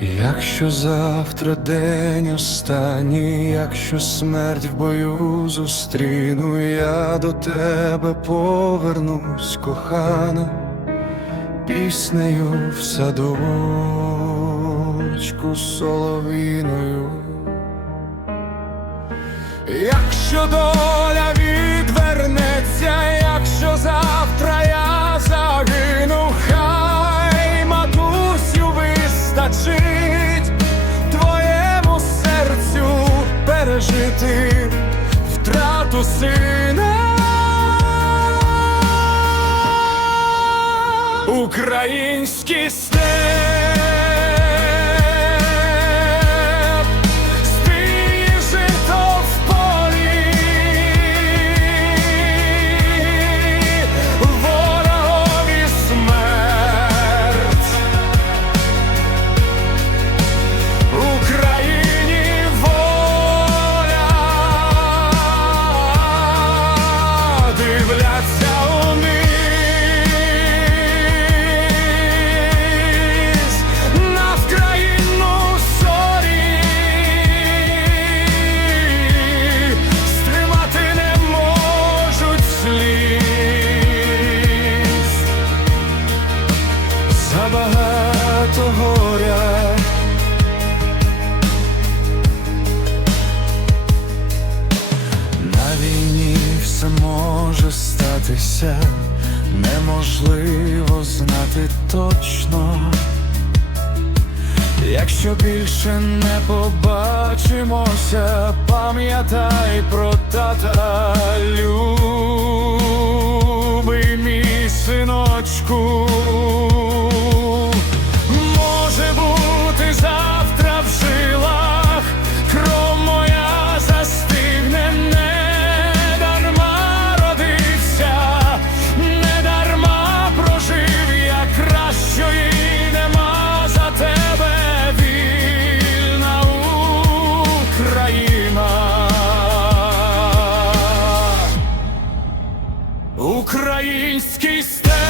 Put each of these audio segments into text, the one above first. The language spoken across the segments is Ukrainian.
Якщо завтра день останній, якщо смерть в бою зустріну, я до тебе повернусь, кохана, піснею в садочку соловіною. Якщо доля пережити втрату сина. Український статися, неможливо знати точно. Якщо більше не побачимося, пам'ятай про тата, любий мій синочку. Український степ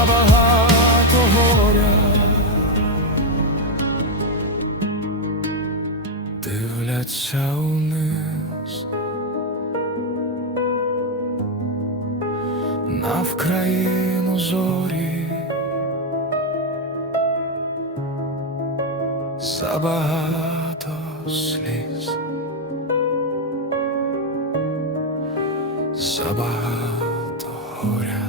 Забагато горя. Дивляться униз на Вкраїну зорі. Забагато сліз. Забагато горя